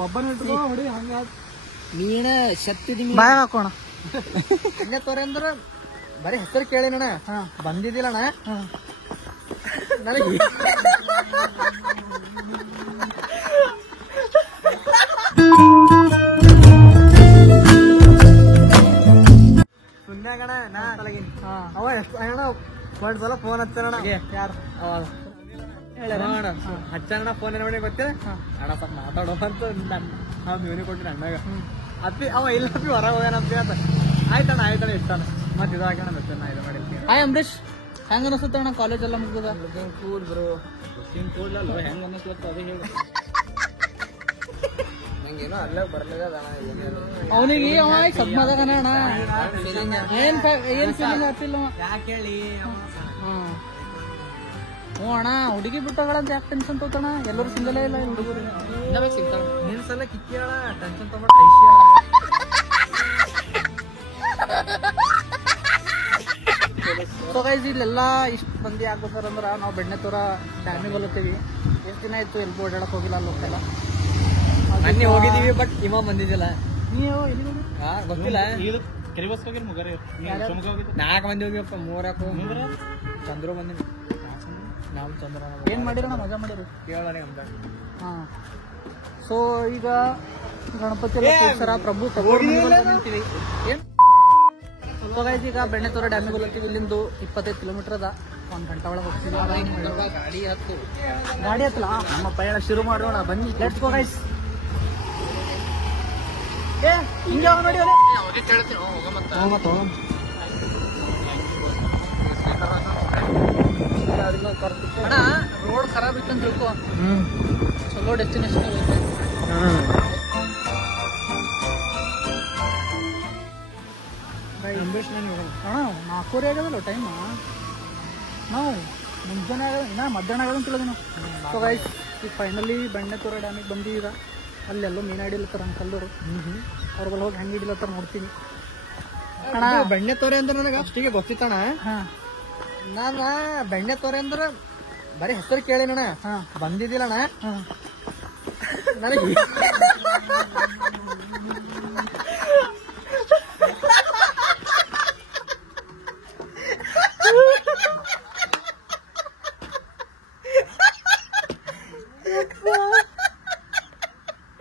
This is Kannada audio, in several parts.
ಒಬ್ಬನ ಇಟ್ಕೋ ಹೊಡಿ ಹಂಗ ನೀನ ಶಕ್ತಿ ಬಾಯ್ ಹಾಕೋಣ ಹಂಗೆ ತೋರಿ ಅಂದ್ರ ಬರೀ ಹೆಸರು ಕೇಳಿನಣ್ಣ ಬಂದಿದ್ದಿಲ್ಲಣ್ಣ ನನಗೆ ಸುನ್ಯಾಗಣ ನಾ ಅವ ಎಷ್ಟು ಅಣ್ಣ ಒಂದ್ ಸಲ ಫೋನ್ ಹಚ್ಚಣ ಯಾರು ಅವಾಗ ಹಚ್ಚಣ್ಣ ಫೋನ್ ಏನ್ ಮಾಡಿ ಗೊತ್ತಿಲ್ಲ ಅಣ್ಣ ಸ್ವಲ್ಪ ಮಾತಾಡೋ ಅಂತ ನಾವು ಇವನಿಗೆ ಕೊಟ್ಟಿನ ಅಣ್ಣಾಗ ಅಪ್ಪಿ ಅವ ಇಲ್ಲಪ್ಪಿ ಹೊರಗೆ ಹೋಗ್ಯಾನಂತ ಅಂತ ಆಯ್ತಣ್ಣ ಆಯ್ತಣ್ಣ ಇರ್ತಾನ ಮತ್ತೆ ಇದು ಹಾಕೋಣ ಮತ್ತೆ ನಾ ಇದು ಮಾಡಿರ್ತೀನಿ. ಹಾಯ್ ಅಂಬರೀಶ್, ಹೆಂಗ ಅನಿಸುತ್ತೆ ಅಣ್ಣ ಕಾಲೇಜ್ ಎಲ್ಲ ಮುಗಿದ? ಕೂಲ್ ಬ್ರೋ ಕೂಲ್ ಅಲ್ಲ ಹೆಂಗ ಅನ್ನಿಸ್ಲತ್ತ ಅದೇ ಹೇಳಿ ನಂಗೇನೋ ಅಲ್ಲ ಬರ್ಲಿಲ್ಲ ಅವನಿಗೆ ಸಬ್ಮದಾಗಣ ಅಣ್ಣ ಏನ್ ಫೀಲಿಂಗ್ ಆಗ್ತಿಲ್ಲ ಯಾಕೆ ಹೇಳಿ ಹ್ಞೂ ಅಣ್ಣ ಹುಡುಗಿ ಬಿಟ್ಟಗಳಂತ ಯಾಕೆ ಟೆನ್ಷನ್ ತಗೋಣ? ಎಲ್ಲರೂ ಸಿಂಗಲೇ ಇಲ್ಲ ಹುಡುಗರು ಸಿಗ್ತಾವ. ನಿನ್ ಸಲ ಕಿಕ್ಕಿ ಹೇಳ ಟೆನ್ಷನ್ ತಗೊಂಡು ಐಸಿ ಸೊ ಗೈಸ್ ಇಲ್ಲೆಲ್ಲ ಇಷ್ಟು ಮಂದಿ ಆಗ್ಬೇಕಂದ್ರ ನಾವು ಬೆಣ್ಣೆತೋರ ಡ್ಯಾಮಿಗೆ ಹೋಗ್ತೀವಿ. ಎಷ್ಟು ದಿನ ಆಯ್ತು ಎಲ್ಲಿ ಓಡಾಡಕ್ ಹೋಗಿಲ್ಲ ಅಲ್ಲಿ ಹೋಗ್ತಿಲ್ಲ. ಮೊನ್ನೆ ಹೋಗಿದೀವಿ ಬಟ್ ಇವ ಬಂದಿದ್ದಿಲ್ಲ. ನೀವು ಗೊತ್ತಿಲ್ಲ. ಯಾರ್ಯಾರು? 4 ಮಂದಿ ಹೋಗಿವಪ್ಪ. 3 ಚಂದ್ರು ಬಂದಿವಿ. ನಾವು ಚಂದ್ರ ಏನ್ ಮಾಡಿರೋಣ? ಮಜಾ ಮಾಡಿರಿ ಕೇಳೋಣ ಅಂತ. ಹಾ ಸೊ ಈಗ ಗಣಪತಿ ಎಲ್ಲ ಕೂರ್ಸಾರ, ಪ್ರಭು ನಿಂತೀವಿ. ಏನ್ ಸೊ ಗೈಸ್ ಈಗ ಬೆಣ್ಣೆತೋರ ಡ್ಯಾಮಿಗೆ ಹೋಗ್ತೀವಿ. ಇಲ್ಲಿಂದು 25 ಕಿಲೋಮೀಟರ್ ಅದ. 1 ಗಂಟೆ ಒಳಗೆ ಹೋಗ್ತೀವಿ. ಗಾಡಿ ಹತ್ತಲ್ಲ ನಮ್ಮ ಪಯಣ ಶುರು ಮಾಡೋಣ ಬನ್ನಿ. Let's go guys. ಏ ಹಿಂಗೆ ನೋಡಿ ಅಣ್ಣ, ರೋಡ್ ಖರಾಬ್ ಇತ್ತು ಅಂತ ತಿಳ್ಕೊ. ಚಲೋ ಡೆಸ್ಟಿನೇಷನ್ ಐತೆ. ಅಣ್ಣ 4:30 ಆಗದಲ್ಲ ಟೈಮ್. ನಾವು ಮುಂಜಾನೆ ಆಗದ ಇನ್ನ ಮಧ್ಯಾಹ್ನ ಆಗದ ಅಂತ ಹೇಳಿದ್ವಿ. ಸೊ ಗೈಸ್ ಈಗ ಫೈನಲಿ ಬೆಣ್ಣೆತೋರ ಡ್ಯಾಮಿಗೆ ಬಂದೀವಿ. ಈಗ ಅಲ್ಲೆಲ್ಲೋ ಮೀನು ಹಿಡಿಲತ್ತಾರ ಅಂಕಲ್ಲರು. ಅವ್ರಲ್ಲಿ ಹೋಗಿ ಹೆಂಗೆ ಹಿಡಿಲತ್ತಾರ ನೋಡ್ತೀನಿ. ಅಣ್ಣ ಬೆಣ್ಣೆ ತೋರೆ ಅಂದ್ರೆ ನನಗೆ ಅಷ್ಟಿಗೆ ಗೊತ್ತಿತ್ತಣ್ಣ. ನಾನ ಬೆಣ್ಣೆ ತೋರೆ ಅಂದ್ರೆ ಬರೀ ಹೆಸರು ಕೇಳಿನಣ್ಣ ಬಂದಿದ್ದಿಲ್ಲಣ್ಣ ನನಗೆ.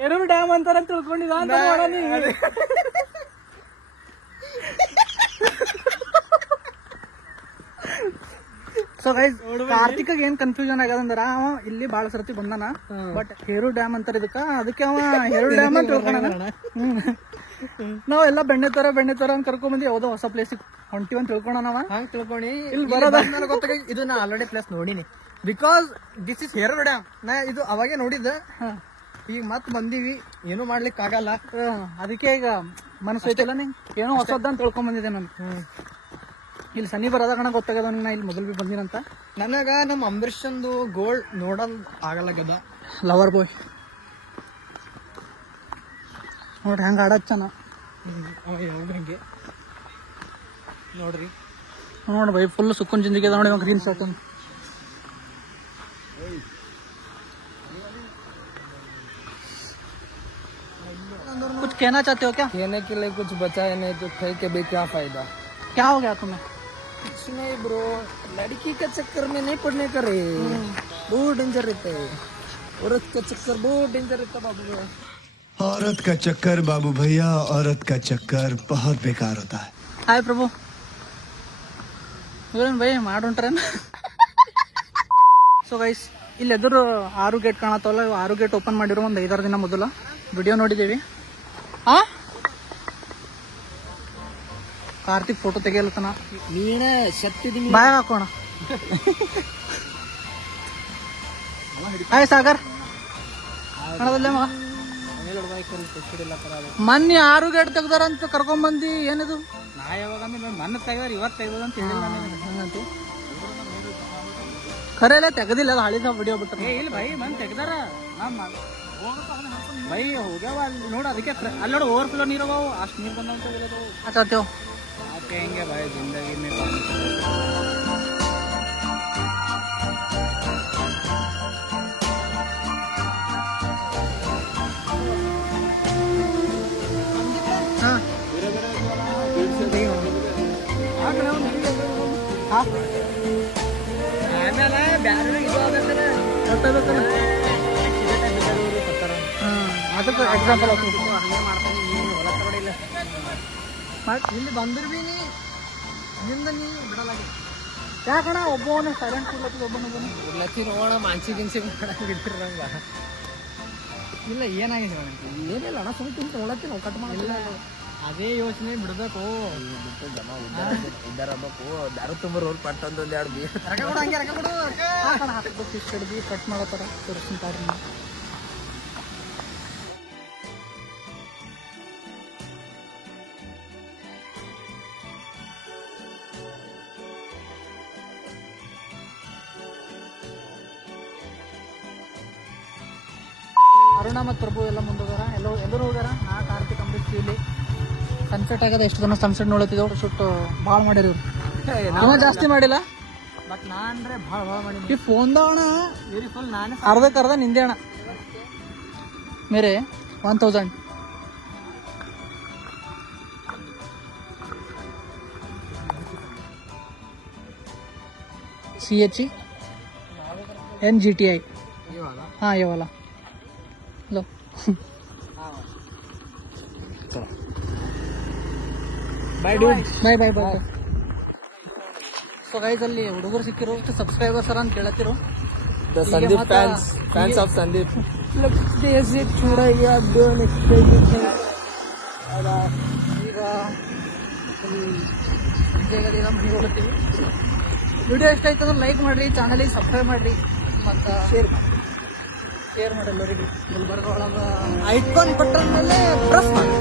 ಎರಡು ಡ್ಯಾಮ್ ಅಂತಾರ ಅಂತ ತಿಳ್ಕೊಂಡಿದ್ದ. ಸೊ ಗೈಸ್ ಕಾರ್ತಿಕ್ ಏನ್ ಕನ್ಫ್ಯೂಷನ್ ಆಗ್ಯದಂದ್ರ ಅವ ಇಲ್ಲಿ ಬಾಳ ಸರ್ತಿ ಬಂದಾನ. ಬಟ್ ಹೇರು ಡ್ಯಾಮ್ ಅಂತಾರ ಅದಕ್ಕೆ ಅವ ಹೇರು ಡ್ಯಾಮ್ ಅಂತ ತಿಳ್ಕೊಂಡ. ನಾವೆಲ್ಲ ಬೆಣ್ಣೆತೋರ ಅಂತ ಕರ್ಕೊಂಡ್ ಬಂದಿ ಯಾವ್ದೋ ಹೊಸ ಪ್ಲೇಸ್ ಹೊಂಟಿವಿ ಅಂತ ತಿಳ್ಕೊಂಡ. ನಾವ ಹಂಗ ತಿಳ್ಕೊಂಡಿ ಇಲ್ಲಿ ಬರೋದ ಗೊತ್ತಾಗ ಇದು ನಾ ಆಲ್ರೆಡಿ ಪ್ಲೇಸ್ ನೋಡಿನಿ. Because this is hair dam. ನಾ ಇದು ಅವಾಗೆ ನೋಡಿದ್ದ. ಈಗ ಮತ್ ಬಂದೀವಿ, ಏನು ಮಾಡ್ಲಿಕ್ಕೆ ಆಗಲ್ಲ. ಅದಕ್ಕೆ ಈಗ ಮನಸ್ಸು ಐತಿಲ್ಲ ನಿಂಗ್ ಏನೋ ಹೊಸದ ಅಂತ ತಿಳ್ಕೊಂಡ್ ಬಂದಿದ್ದೆ ನಾನು. ಇಲ್ಲಿ ಸನಿ ಬರೋದ ಕಣ ಗೊತ್ತಾಗದ ನಾ ಇಲ್ಲಿ ಮೊದಲು ಬಿ ಬಂದಿರಂತ. ನನಗ ನಮ್ಮ ಅಂಬರೀಷಂದು ಗೋಲ್ಡ್ ನೋಡಲ್ ಆಗಲಾಗದ. ಲವರ್ ಬಾಯ್ ನೋಡ್ರಿ ಹೆಂಗ ಆಡಚ್ಚನ ಹಂಗೆ ನೋಡ್ರಿ. ನೋಡಿ ಬೈ ಫುಲ್ ಸುಕ್ಕನ್ ಜಿಂದಗಿ ಅದ ನೋಡಿ. ಗ್ರೀನ್ ಶರ್ಟ್ कुछ कहना चाहते हो क्या? कहने के लिए कुछ बचा है नहीं तो खाई के भी क्या फायदा. क्या हो गया तुम्हें? कुछ नहीं ब्रो, लड़की के चक्कर में नहीं पड़ने का रे. बहुत डेंजर रहता है. औरत का चक्कर बहुत डेंजर रहता बाबू भैया. औरत का चक्कर बाबू भैया, औरत का चक्कर बहुत बेकार होता है. हाय प्रभु. ಇವ್ರೇನ್ ಬೈ ಮಾಡುಂಟ್ರೇನ್? ಸೊ ಗೈಸ್ ಇಲ್ಲಿ ಎದುರು 6 ಗೇಟ್ ಕಾಣತ್ತವಲ್ಲ. 6 ಗೇಟ್ ಓಪನ್ ಮಾಡಿರೋ ಒಂದು 5-6 ದಿನ ಮೊದಲ ವಿಡಿಯೋ ನೋಡಿದ್ದೀವಿ. ಕಾರ್ತಿಕ್ ಫೋಟೋ ತೆಗಿಯಲತ್ತನ. ನೀನ ಶಕ್ತಿ ಬಾಯ್ ಹಾಕೋಣ. ಹಾಯ್ ಸಾಗರ್ ಕಣದಲ್ಲೇ ಮಗ. ಮೊನ್ನೆ 6 ಗೇಟ್ ತೆಗ್ದಾರಂತ ಕರ್ಕೊಂಡ್ ಬಂದಿ. ಏನಿದು? ನಾ ಯಾವಾಗ ಮೊನ್ನೆ ತೆಗ್ದಾರ ಇವತ್ತು ತೆಗ್ದ ಅಂತ ಹೇಳಿಲ್ಲ. ಹಂಗಂತಿ ಖರೆ ಎಲ್ಲ ತೆಗದಿಲ್ಲ. ಅದು ಹಳಿದ ವಿಡಿಯೋ ಬಿಟ್ಟರೆ ಇಲ್ಲ ಬೈ ಮನ್ ತೆಗ್ದಾರ. ಬೈ ಹೋಗ್ಯಾವ ಅಲ್ಲಿ ನೋಡು. ಅದಕ್ಕೆ ಅಲ್ಲಿ ನೋಡಿ ಓವರ್ಫ್ಲೋ ನೀರು ಅವು. ಅಷ್ಟು ನೀರು ಬಂದಂತ ಚಾಹತೇವ್ ಹೆಂಗೆ ಬಾಯ್ ಜಿಂದಗಿ में. ಆಮೇಲೆ ಬ್ಯಾರೆ ಇದು ಆಗತ್ತಲ್ಲ ಗೊತ್ತಾಗತ್ತಲ್ಲ ಅದಕ್ಕೆ ಎಕ್ಸಾಂಪಲ್ ಹಂಗೆ ಮಾಡ್ತಾನೆ ನೀನು ಹೊಲ ತಗೊಳ್ಳಿಲ್ಲ ಇಲ್ಲಿ ಬಂದ್ರು ಬಿ ನಿಂದ ನೀ ಬಿಡಲಾಗಿ ಯಾಕಣ ಒಬ್ಬವನೇ ಸೈಲೆಂಟ್ ಕೊಡ್ಲತ್ತಿದ ಒಬ್ಬನೊಬ್ಬನು ಉರ್ಲತ್ತಿ ನೋಡ ಮಾನ್ಸಿ ಗಿನ್ಸಿ ಮಾಡಂಗಿಟ್ಟಿರಂಗ ಇಲ್ಲ ಏನಾಗಿದೆ ಏನಿಲ್ಲ ಅಣ್ಣ ಸುಮ್ಮನೆ ತಿಂತ ನೋಡತ್ತಿ ನಾವು ಕಟ್ ಮಾಡಿಲ್ಲ ಅದೇ ಯೋಚನೆ ಬಿಡ್ಬೇಕು ಇದ್ದಾರಬೇಕು ದಾರು ತುಂಬ ರೋಲ್ ಪಟ್ಟೊಂದು ಒಂದು 2 ಬೀರ್ ಹಂಗೆ ರೊಕ್ಕ ಹಾಕಿ ಫಿಶ್ ಹಿಡ್ದು ಕಟ್ ಮಾಡತ್ತಾರ ತೋರಿಸ್ತಾರೆ ಅರುಣ ಮತ್ತು ಪ್ರಭು ಎಲ್ಲ ಮುಂದೋಗಾರ ಎಲ್ಲರೂ ಹೋಗ್ಯಾರ. ನಾ ಕಾರ್ತಿಕ್ ಅಂಬರೀಶ್ ಇಲ್ಲಿ ಸನ್ಸೆಟ್ ಆಗದ ಎಷ್ಟು ಜನ ಸನ್ಸೆಟ್ ನೋಡತ್ತಿದ್ದವ್ರು ಶೂಟ್ ಭಾಳ ಮಾಡ್ಯಾರ ಇವ್ರು. ನಾವು ಜಾಸ್ತಿ ಮಾಡಿಲ್ಲ ಬಟ್ ನಾನ್ರೆ ಭಾಳ ಮಾಡಿ ಈ ಫೋನ್ದವಣ ಬ್ಯೂಟಿಫುಲ್ ನಾನೇ ಅರ್ಧಕ್ಕರ್ಧ ನಿಂದೆ ಅಣ್ಣ ಮೇರೆ 1000 CHENGTI ಹಾಂ ಯಾವಲ್ಲ hello bye dude boy so guys ಅಲ್ಲಿ ಹುಡುಗರು ಸಿಕ್ಕಿರೋ ಸಬ್ಸ್ಕ್ರೈಬರ್ಸ್ ಅರ ಅಂತ ಕೇಳತ್ತಿರು ಸಂದೀಪ್ ಫ್ಯಾನ್ಸ್ ಆಫ್ ಸಂದೀಪ್ ಈಗ ಮನೆಗೆ ಹೋಗ್ತೀವಿ. ವಿಡಿಯೋ ಇಷ್ಟ ಆಯ್ತು ಅಂದ್ರೆ ಲೈಕ್ ಮಾಡಿರಿ, ಚಾನಲಿಗೆ ಸಬ್ಸ್ಕ್ರೈಬ್ ಮಾಡಿರಿ ಮತ್ತು ಶೇರ್ ಮಾಡಿ ಎಲ್ಲರಿಗೂ. ಗುಲ್ಬರ್ಗ ಒಳಗೆ ಐಕಾನ್ ಬಟನ್ ಮೇಲೆ ಪ್ರೆಸ್ ಮಾಡಿ.